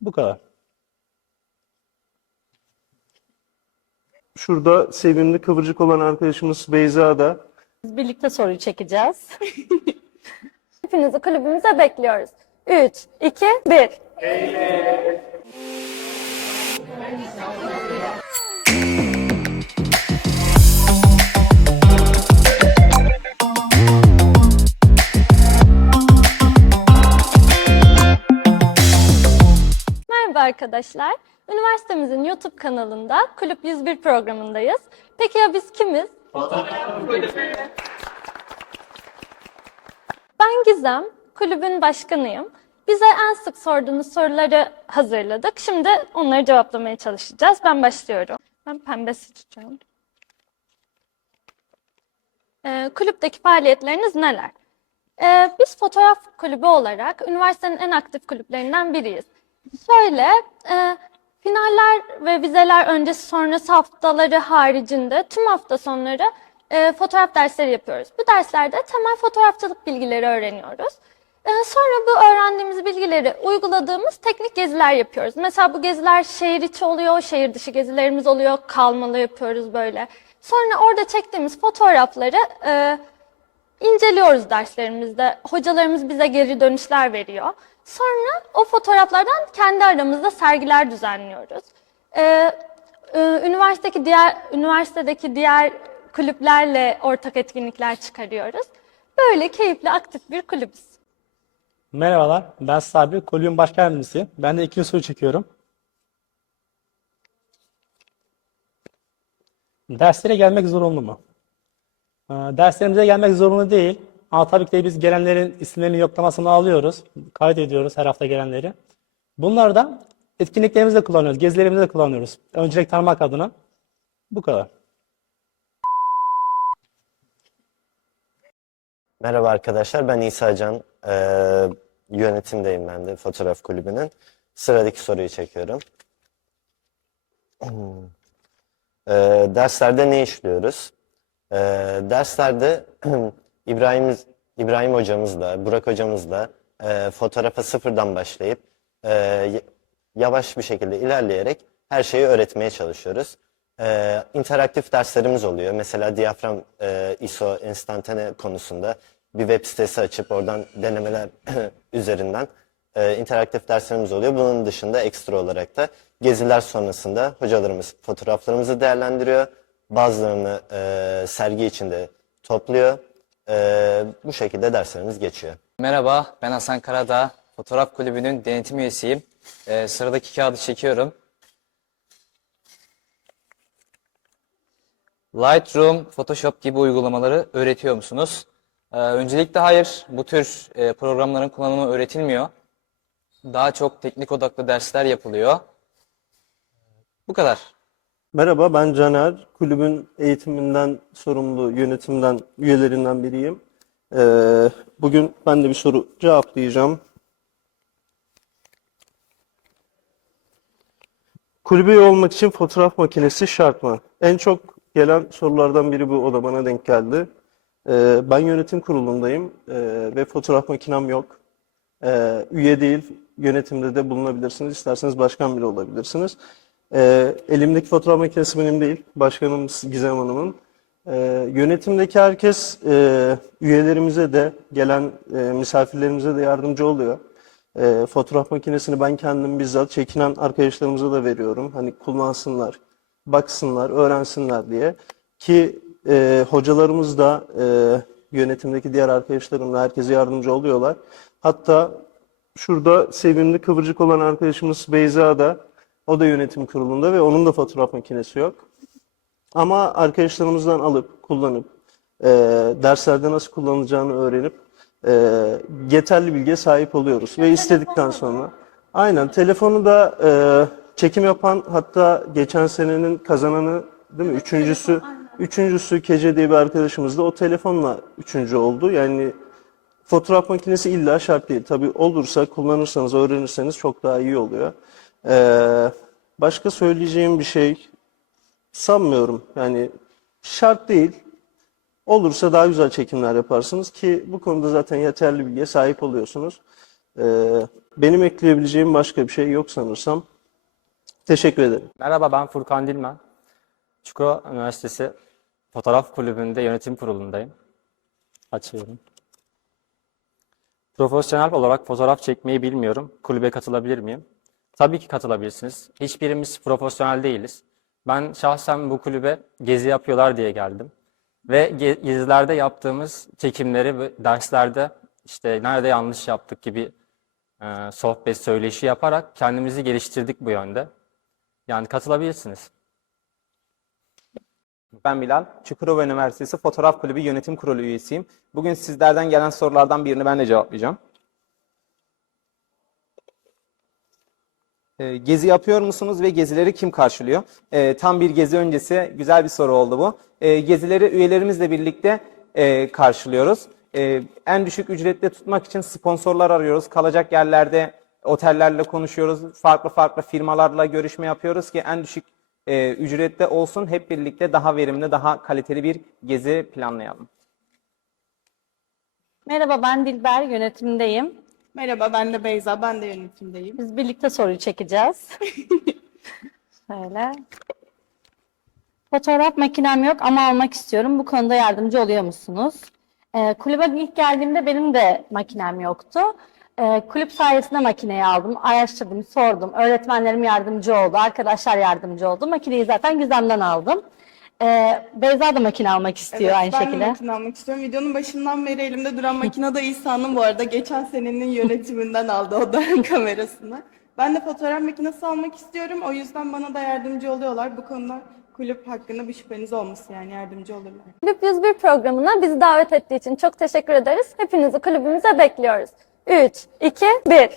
Bu kadar. Şurada sevimli kıvırcık olan arkadaşımız Beyza da Biz birlikte soruyu çekeceğiz. Hepinizi kulübümüze bekliyoruz. 3, 2, 1. Merhaba arkadaşlar. Üniversitemizin YouTube kanalında Kulüp 101 programındayız. Peki ya biz kimiz? Ben Gizem, kulübün başkanıyım. Bize en sık sorduğunuz soruları hazırladık. Şimdi onları cevaplamaya çalışacağız. Ben başlıyorum. Ben pembe seçeceğim. Ee, kulüpteki faaliyetleriniz neler? Ee, biz fotoğraf kulübü olarak üniversitenin en aktif kulüplerinden biriyiz. Şöyle, e, finaller ve vizeler öncesi sonrası haftaları haricinde tüm hafta sonları e, fotoğraf dersleri yapıyoruz. Bu derslerde temel fotoğrafçılık bilgileri öğreniyoruz. E, sonra bu öğrendiğimiz bilgileri uyguladığımız teknik geziler yapıyoruz. Mesela bu geziler şehir içi oluyor, şehir dışı gezilerimiz oluyor, kalmalı yapıyoruz böyle. Sonra orada çektiğimiz fotoğrafları e, inceliyoruz derslerimizde. Hocalarımız bize geri dönüşler veriyor. Sonra o fotoğraflardan kendi aramızda sergiler düzenliyoruz. Ee, e, üniversitedeki diğer üniversitedeki diğer kulüplerle ortak etkinlikler çıkarıyoruz. Böyle keyifli, aktif bir kulübüz. Merhabalar, ben Sabri, Başkan Yardımcısıyım. Ben de ikinci soru çekiyorum. Derslere gelmek zorunlu mu? Ee, Derslerimize gelmek zorunlu değil. Ama tabii ki de biz gelenlerin isimlerini yoklamasını alıyoruz. Kaydediyoruz her hafta gelenleri. Bunları da etkinliklerimizde kullanıyoruz, gezilerimizde de kullanıyoruz. Öncelik tanımak adına. Bu kadar. Merhaba arkadaşlar, ben İsa Can. Ee, yönetimdeyim ben de fotoğraf kulübünün. Sıradaki soruyu çekiyorum. Ee, derslerde ne işliyoruz? Ee, derslerde İbrahim İbrahim hocamızla, Burak hocamızla e, fotoğrafa sıfırdan başlayıp e, yavaş bir şekilde ilerleyerek her şeyi öğretmeye çalışıyoruz. Ee, interaktif derslerimiz oluyor. Mesela diyafram e, ISO enstantane konusunda bir web sitesi açıp oradan denemeler üzerinden e, interaktif derslerimiz oluyor. Bunun dışında ekstra olarak da geziler sonrasında hocalarımız fotoğraflarımızı değerlendiriyor. Bazılarını e, sergi içinde topluyor. E, bu şekilde derslerimiz geçiyor. Merhaba, ben Hasan Karadağ. Fotoğraf Kulübü'nün denetim üyesiyim. Ee, sıradaki kağıdı çekiyorum. Lightroom, Photoshop gibi uygulamaları öğretiyor musunuz? Ee, öncelikle hayır, bu tür e, programların kullanımı öğretilmiyor. Daha çok teknik odaklı dersler yapılıyor. Bu kadar. Merhaba ben Caner. Kulübün eğitiminden sorumlu yönetimden üyelerinden biriyim. Ee, bugün ben de bir soru cevaplayacağım. Kulübe olmak için fotoğraf makinesi şart mı? En çok gelen sorulardan biri bu. O da bana denk geldi. Ee, ben yönetim kurulundayım ee, ve fotoğraf makinem yok. Ee, üye değil, yönetimde de bulunabilirsiniz. İsterseniz başkan bile olabilirsiniz. Ee, elimdeki fotoğraf makinesi benim değil, başkanımız Gizem Hanım'ın. Ee, yönetimdeki herkes e, üyelerimize de, gelen e, misafirlerimize de yardımcı oluyor. Ee, fotoğraf makinesini ben kendim bizzat çekinen arkadaşlarımıza da veriyorum. Hani kullansınlar, baksınlar, öğrensinler diye. Ki e, hocalarımız da e, yönetimdeki diğer arkadaşlarım da herkese yardımcı oluyorlar. Hatta şurada sevimli kıvırcık olan arkadaşımız Beyza da o da yönetim kurulunda ve onun da fotoğraf makinesi yok. Ama arkadaşlarımızdan alıp, kullanıp, e, derslerde nasıl kullanılacağını öğrenip e, yeterli bilgiye sahip oluyoruz. Ve istedikten sonra. Aynen, telefonu da e, çekim yapan hatta geçen senenin kazananı değil mi? Üçüncüsü, üçüncüsü Kece diye bir arkadaşımız da o telefonla üçüncü oldu. Yani fotoğraf makinesi illa şart değil. Tabii olursa, kullanırsanız, öğrenirseniz çok daha iyi oluyor. Ee, başka söyleyeceğim bir şey sanmıyorum. Yani şart değil. Olursa daha güzel çekimler yaparsınız ki bu konuda zaten yeterli bilgiye sahip oluyorsunuz. Ee, benim ekleyebileceğim başka bir şey yok sanırsam. Teşekkür ederim. Merhaba ben Furkan Dilmen. Çukurova Üniversitesi Fotoğraf Kulübü'nde yönetim kurulundayım. Açıyorum. Profesyonel olarak fotoğraf çekmeyi bilmiyorum. Kulübe katılabilir miyim? Tabii ki katılabilirsiniz. Hiçbirimiz profesyonel değiliz. Ben şahsen bu kulübe gezi yapıyorlar diye geldim. Ve ge- gezilerde yaptığımız çekimleri derslerde işte nerede yanlış yaptık gibi e, sohbet, söyleşi yaparak kendimizi geliştirdik bu yönde. Yani katılabilirsiniz. Ben Bilal, Çukurova Üniversitesi Fotoğraf Kulübü Yönetim Kurulu üyesiyim. Bugün sizlerden gelen sorulardan birini ben de cevaplayacağım. Gezi yapıyor musunuz ve gezileri kim karşılıyor? Ee, tam bir gezi öncesi güzel bir soru oldu bu. Ee, gezileri üyelerimizle birlikte e, karşılıyoruz. Ee, en düşük ücretle tutmak için sponsorlar arıyoruz. Kalacak yerlerde otellerle konuşuyoruz. Farklı farklı firmalarla görüşme yapıyoruz ki en düşük e, ücrette olsun. Hep birlikte daha verimli, daha kaliteli bir gezi planlayalım. Merhaba ben Dilber, yönetimdeyim. Merhaba ben de Beyza, ben de yönetimdeyim. Biz birlikte soruyu çekeceğiz. Şöyle. Fotoğraf makinem yok ama almak istiyorum. Bu konuda yardımcı oluyor musunuz? Ee, kulübe ilk geldiğimde benim de makinem yoktu. Ee, kulüp sayesinde makineyi aldım. Araştırdım, sordum. Öğretmenlerim yardımcı oldu. Arkadaşlar yardımcı oldu. Makineyi zaten Gizem'den aldım. Ee, Beyza da makine almak istiyor Evet, aynı ben de şekilde. makine almak istiyorum. Videonun başından beri elimde duran makine da İsa'nın bu arada geçen senenin yönetiminden aldı o da kamerasını. Ben de fotoğraf makinesi almak istiyorum. O yüzden bana da yardımcı oluyorlar. Bu konuda kulüp hakkında bir şüpheniz olmasın yani yardımcı olurlar. Kulüp 101 programına bizi davet ettiği için çok teşekkür ederiz. Hepinizi kulübümüze bekliyoruz. 3, 2, 1.